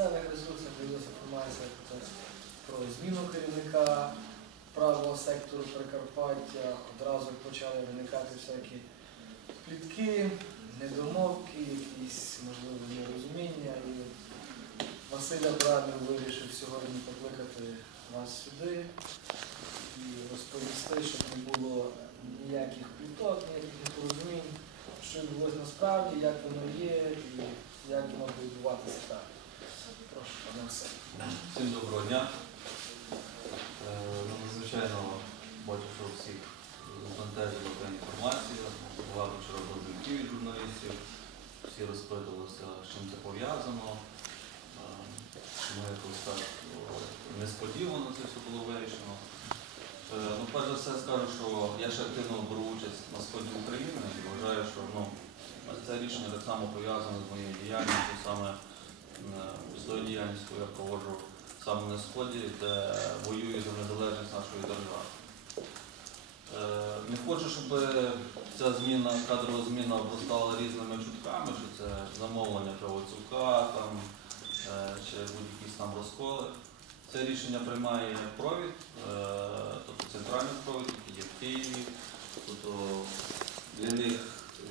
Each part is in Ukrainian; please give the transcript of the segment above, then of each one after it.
місцевих ресурсах з'явилася інформація про, зміну керівника правого сектору Прикарпаття. Одразу почали виникати всякі плітки, недомовки, якісь можливо нерозуміння. І Василя Брамів вирішив сьогодні покликати вас сюди і розповісти, щоб не було ніяких пліток, ніяких непорозумінь, що відбулося насправді, як воно є і як воно відбуватися так. Всім доброго дня. Е, ну, Звичайно, бачу, що всіх збентежила та інформація. Багато вчора було від журналістів. Всі розпитувалися, з чим це пов'язано. Е, Чому якось так несподівано це все було вирішено. Е, Ну, перш за все скажу, що я ще активно беру участь на сході України і вважаю, що ну, це рішення так само пов'язане з моєю діяльністю, саме діяльністю, яку я проводжу саме на сході, де воюю за незалежність нашої держави. Е, Не хочу, щоб ця зміна, кадрова зміна обростала різними чутками, що це замовлення Кравоцюка там, е, чи будь-якісь там розколи. Це рішення приймає провід, е, тобто центральний провід, який є в Києві. Тобто для них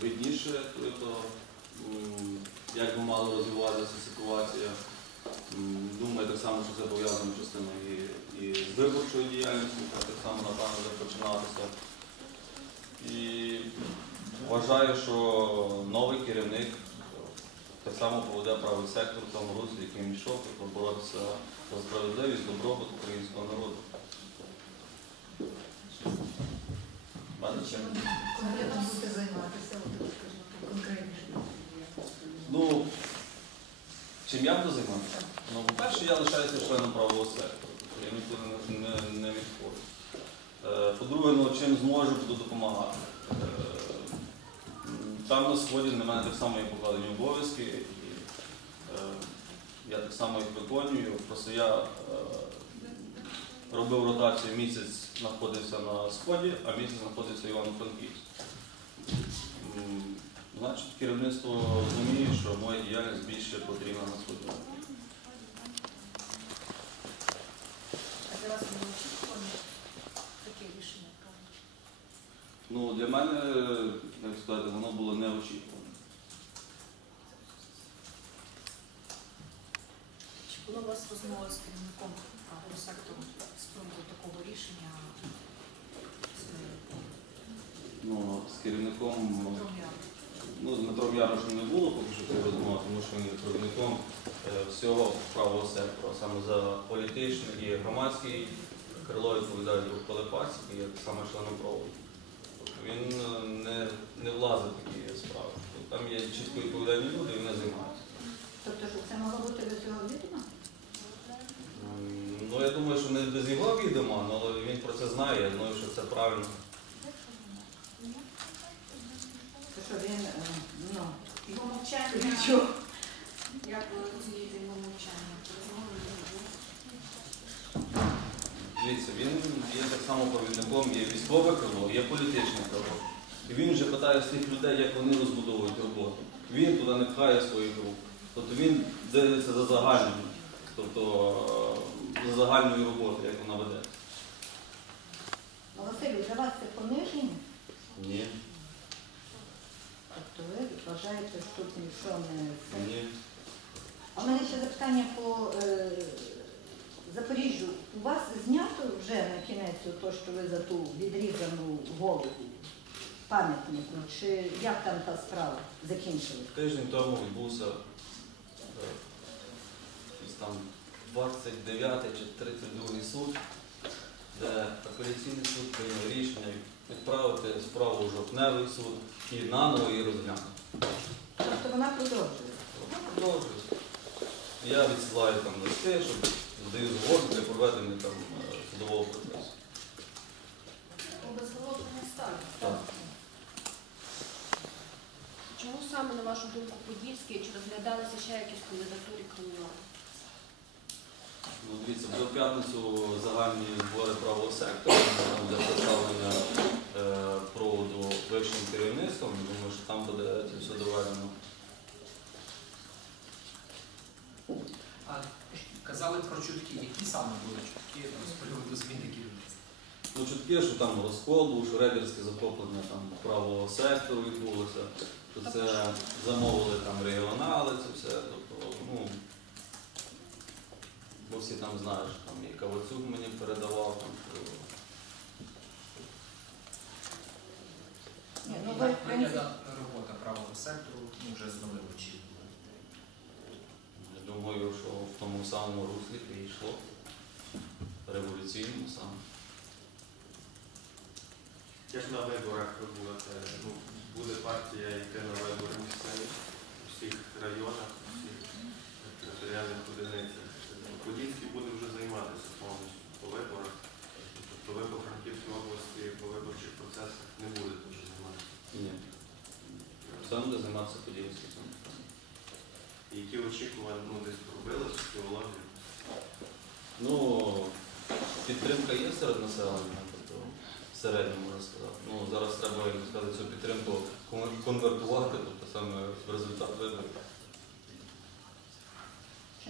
видніше, як би мала розвиватися ситуація. Думаю, так само, що це пов'язано частиною і, і з виборчою діяльністю, яка так само напевно буде починатися. І вважаю, що новий керівник так само поведе правий сектор в тому руслі, яким йшов, тобто боротися за справедливість, добробут українського народу. Чим? Конкретно будете займатися, от скажімо, конкретніше. Ну, чим я буду займатися? Ну, по-перше, я лишаюся членом правового сектору. тобто Я нікуди не, не, відходжу. Е, По-друге, ну, чим зможу, буду допомагати. Е, Там на сході на мене так само є покладені обов'язки, е, я так само їх виконую. Просто я робив ротацію місяць знаходився на сході, а місяць знаходився в Івано-Франківську. М, Значить, керівництво розуміє, що моя діяльність більше потрібна на сході. А для вас не очікувано таке рішення? Ну, для мене, як сказати, воно було неочікуване. Чи була у вас розмова з керівником сектору з приводу такого рішення Ну, з керівником? Ну, з Дмитром Ярошем не було поки що цієї розмови, тому що він є керівником е, всього правого сектору, саме за політичний і громадський крило відповідає друг Пилипець, який саме членом проводу. Тобто він е, не, не влазить в такі справи. Тобто Там є чітко відповідальні люди, і вони займаються. Тобто, що це мало бути без його відома? Ну, я думаю, що не без його відома, але він про це знає, я думаю, що це правильно. То що він, е, ну, Його мовчання, як ви розумієте його мовчання? Дивіться, він є так само провідником, є військове крило, є політичне крило. І він вже питає з тих людей, як вони розбудовують роботу. Він туди не пхає своїх рук. Тобто він дивиться за загальним, тобто е, за загальною роботою, як вона веде. Ну, Василю, для вас це пониження? Ні, Тобто ви вважаєте, що тут нічого не це? ні. А в мене ще запитання по е, Запоріжжю. У вас знято вже на кінець то, що ви за ту відрізану голову пам'ятнику? Чи як там та справа закінчилась? Тиждень тому відбувся е, якийсь там 29 чи 32 суд, де апеляційний суд прийняв рішення відправити справу в жовтневий суд і наново її розглянути. Тобто вона продовжує. Вона продовжує. Я відсилаю там листи, щоб здаю згоду для проведення там е, судового процесу. Стану. Так. Чому саме, на вашу думку, Подільський, чи розглядалися ще якісь кандидатури крім нього? Ну, дивіться, вже в п'ятницю загальні збори правого сектору для представлення вищим керівництвом. Думаю, що там буде це все доведено. А казали про чутки. Які саме були чутки з приводу зміни керівництва? Ну, чутки, що там розкол був, що рейдерське захоплення там правого сектору відбулося, що це замовили там регіонали, це все. Тобто, ну, бо всі там знають, що там і Кавацюк мені передавав, там, що Ні, ну ви, в принципі, робота правого сектору ну, вже з новим очільником? я думаю, що в тому самому руслі і йшло. Революційному саме. Я ж на виборах ви будете, ну, буде партія йти на вибори місцеві у всіх районах, у всіх територіальних одиницях. Подільський буде вже займатися повністю по виборах. Тобто ви по Франківській області по виборчих процесах не будете вже займатися. Ні. Це буде займатися подільським саме. Які очікування ну, десь пробили соціологію? Ну, підтримка є серед населення, тобто середньо можна сказати. Ну, зараз треба як сказати, цю підтримку конвертувати, тобто саме в результат виборів.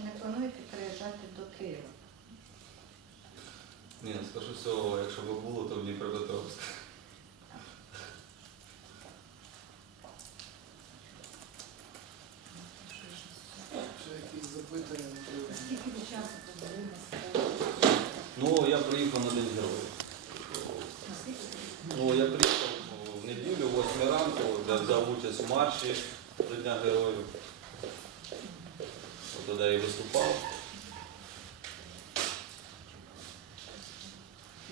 чи не плануєте переїжджати до Києва? Ні, скажу всього, якщо б було, то в Дніпропетровськ. Ще якісь запитання, можливо? Скільки ви часу побули на Ну, я приїхав на День Героїв. Ну, я приїхав в неділю, о 8 ранку, де взяв участь у марші до Дня Героїв. От я і виступав.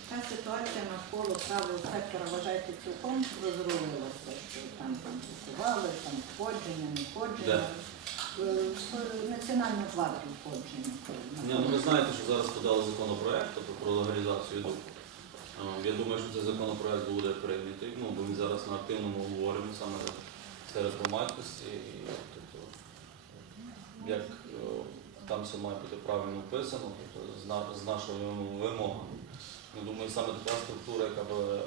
Та ситуація навколо правого сектора, вважаєте, цілком розрулилася, що там працювали, там входження, не входження. Е, Національну гвардію входження. Ні, ну ви знаєте, що зараз подали законопроект тобто про легалізацію ДУК. Е, Я думаю, що цей законопроект буде прийнятий, ну, бо він зараз на активному обговоренні саме серед громадськості. Тобто, як е, там все має бути правильно вписано, тобто, з, нашими вимогами. Я думаю, саме така структура, яка б е,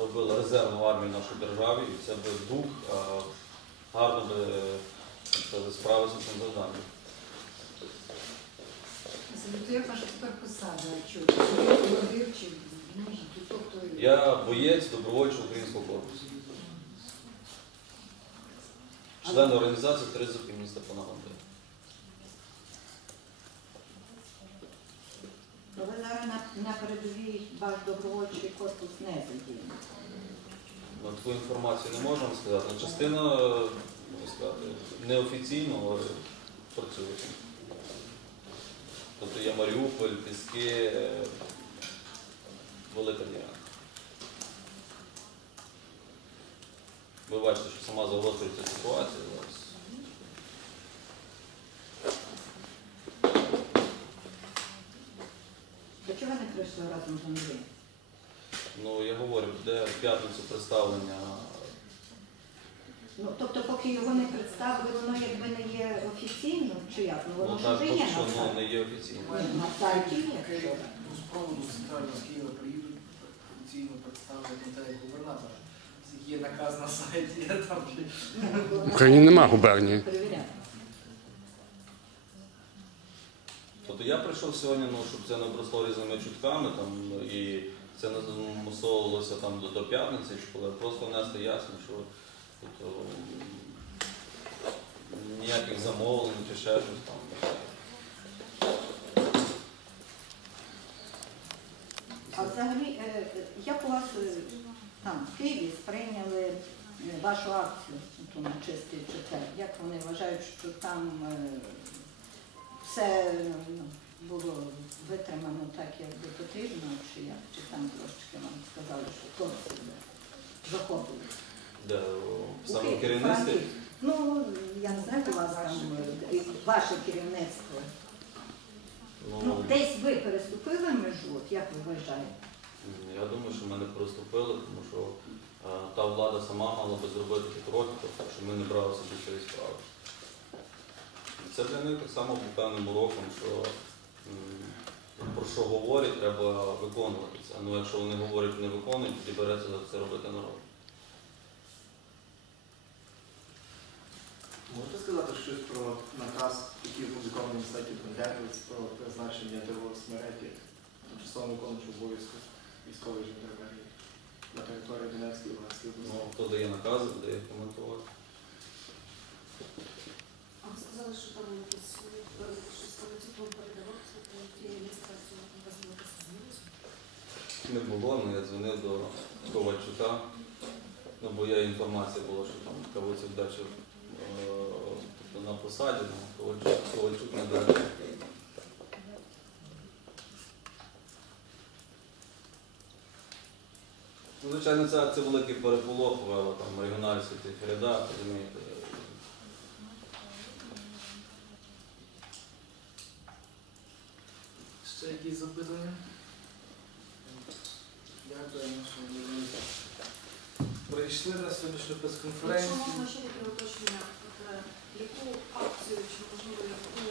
робила резервну армію нашої державі, і це би дух е, гарно би е, справився з цим завданням. Тобто ну, тобто Я боєць добровольчого українського корпусу. Член організації Тризуб міста Панамонти. То ви зараз на, на передовій ваш добровольчий корпус не задіяний. Ну, Таку інформацію не можемо сказати. Ну, Частина, е, можна сказати, неофіційно але працює. Тобто є Маріуполь, Піски, е, Велика Діана. Ви бачите, що сама загострюється зараз. До чого не прийшли разом з Андрієм? Ну, я говорю, де в п'ятницю представлення Ну, тобто, поки його не представили, воно якби не є офіційно, чи як? Ну, воно Ну ж так, вже поки є що на ну, сайті. не є офіційно. На сайті є. що. Ну, з центрального з Києва приїдуть офіційно представлять на те, як губернатора. Є наказ на сайті, я там В Україні нема губернії. Тобто я прийшов сьогодні, ну, щоб це не обросло різними чутками там, і це не мусовувалося там до, до п'ятниці, щоб просто внести ясно, що тобто, ніяких замовлень чи ще щось там. А взагалі, е, е, як у вас е, там в Києві сприйняли е, вашу акцію ту на чистий четвер? Як вони вважають, що там е, все ну, було витримано так, як би потрібно, чи як? Чи там трошки вам сказали, що то себе захопили? У саме. Франківськ. Ну, я не знаю, у вас там е, ваше керівництво. Ну, Ну, десь ви переступили межу, от як ви вважаєте? Я думаю, що ми не переступили, тому що е, та влада сама мала би зробити ті кроки, тобто, що ми не бралися до цієї справи. Це для них так само був певним уроком, що м, про що говорять, треба виконувати це. Ну якщо вони говорять, не виконують, тоді береться за це робити народ. Можете сказати, щось про наказ, який опублікований на сайті Бендерівець про призначення ТВО Смереті тимчасово виконуючого обов'язку військової жандармерії на території Донецької і Луганської Ну, області. хто дає накази, їх коментувати. А ви сказали, що там якісь е, щось там ці план передавався, то ті реєстрацію розвиватися змінилося? Не було, але я дзвонив до Ковальчука, ну бо є інформація була, що там Ковальчук далі тобто на посаді, ну, Ковальчук, Ковальчук не далі. Ну, Звичайно, це, це великий переполох ввела там регіональних тих рядах, розумієте. Ще якісь запитання? Дякуємо, що ви прийшли на сьогоднішню прес-конференцію. можна ще таке уточнення, е, яку акцію чи можливо яку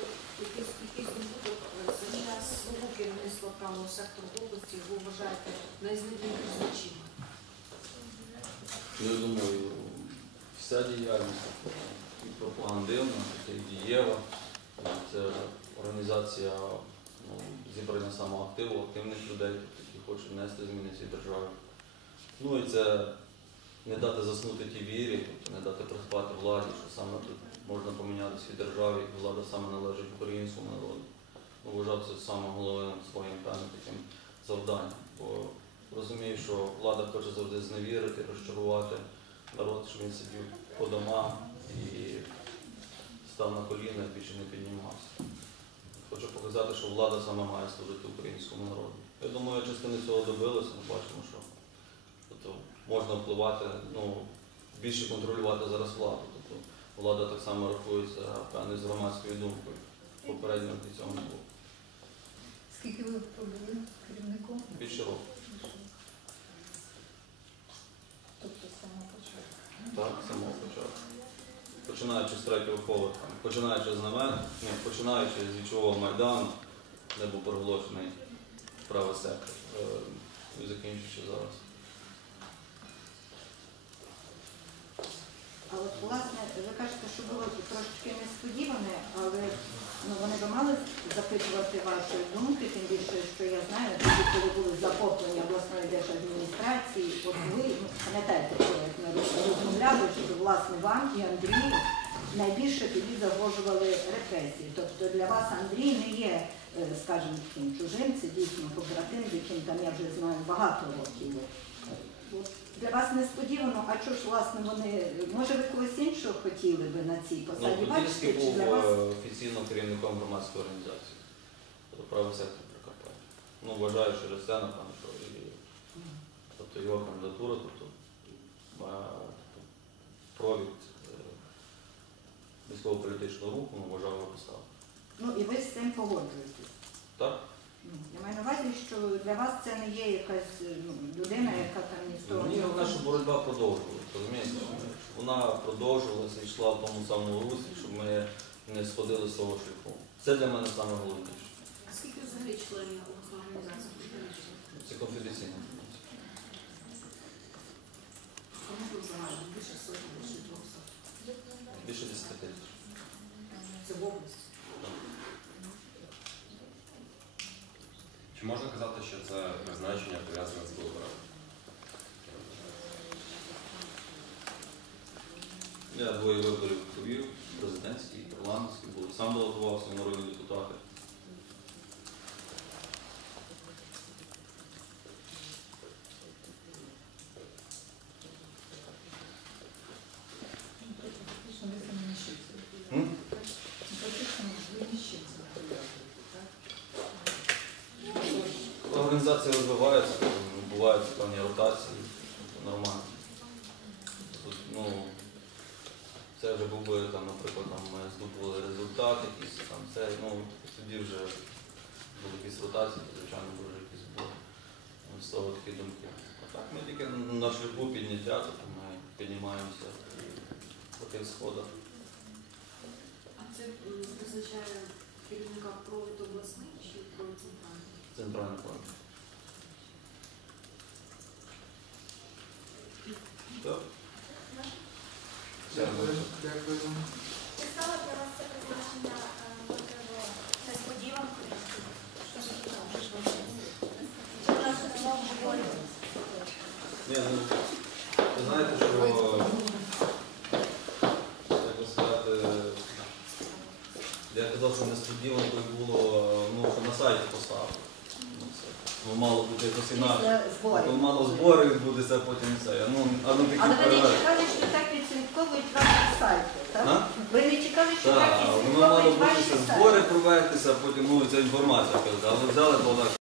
якийсь якийсь здобуток е, за час свого керівництва правого сектору області ви вважаєте найзначнішим значимим? Я думаю, вся діяльність і пропагандивна, і дієва, це організація ну, зібрання самоактиву, активних людей, які хочуть внести зміни цій державі. Ну і це не дати заснути тій вірі, тобто не дати приспати владі, що саме тут можна поміняти в цій державі, і влада саме належить українському народу. Ну, вважав це саме головним своїм певним таким завданням. Розумію, що влада хоче завжди зневірити, розчарувати народ, щоб він сидів по домам і став на коліна більше не піднімався. Хочу показати, що влада саме має служити українському народу. Я думаю, частини цього добилися, ми бачимо, що тобто, можна впливати, ну, більше контролювати зараз владу. Тобто, влада так само рахується певною з громадською думкою. Попередньо цьому не було. Скільки ви пробули керівником? Більше року. Тобто з самого початку. Так, самого початку. Починаючи з третього поверха, починаючи з намету, ні, починаючи з вічового майдану, де був проголошений правий сектор, е, і закінчуючи зараз. А от власне, ви кажете, що було трошки несподіване, але ну, вони би мали запитувати вашої думки, тим більше, що я знаю, коли були захоплення обласної держадміністрації, от ви ну, пам'ятаєте, що як що власне вам і Андрію найбільше тоді загрожували репресії. Тобто для вас Андрій не є, е, скажімо, таким чужим, це дійсно побратим, з яким там я вже знаю багато років. Для вас несподівано, а чого ж власне вони, може ви когось іншого хотіли би на цій посаді? Ну, Бачите, чи був для вас? е, офіційно керівником громадської організації. Тобто правий сектор Прикарпаття. Ну, вважаю через це, напевно, що і, тобто його кандидатура, тобто, е, тобто провід е, військово-політичного руху, ну, вважав його. Ну і ви з цим погоджуєтесь. Так? Ну, Я маю на увазі, що для вас це не є якась е, ну, людина, яка там ні з того. Ні головне, боротьба продовжувалася, розумієте? Вона продовжувалася і йшла в тому самому русі, щоб ми не сходили з того шляху. Це для мене саме головніше. А скільки взагалі членів організації? Це конфіденційна інформація. А можливо загально більше сотні, більше двохсот. Більше 10 тисяч. Це в області. Чи можна казати, що це призначення пов'язане з вибором? Я двоє виборів провів, президентський, парламентський, сам балотувався народні депутати. Фактично ви самі нищиться. М? Фактично ви нищиться. Так? Організація розвивається, відбуваються певні ротації, тобто нормально. Тут, ну, це вже був би, там, наприклад, там, ми здобули результат якийсь, там, це, ну, тоді вже були якісь ротації, то, звичайно, вже якісь були ну, з того такі думки. А так ми тільки на шляху підняття, тобто ми піднімаємося по тих сходах. А це м, визначає керівника провід обласний чи провід центральний? Центральний план. Так. Дякую. Дякую. Чи стало для вас це призначення е, можливо несподіванкою? Ні, ну, ви знаєте, що, як би сказати, я казав, що несподіванкою було, ну, на сайті Ну, мало. Після зборів. Ну, мало зборів відбудеться, а потім все. А Ну, а ну такі Але ви не чекали, що так відслідковують ваші сайти, так? А? Ви не чекали, що так Так, воно мало відслідковують ваші бути сайти? збори проведеться, а потім ну, ця інформація. Але взяли, то так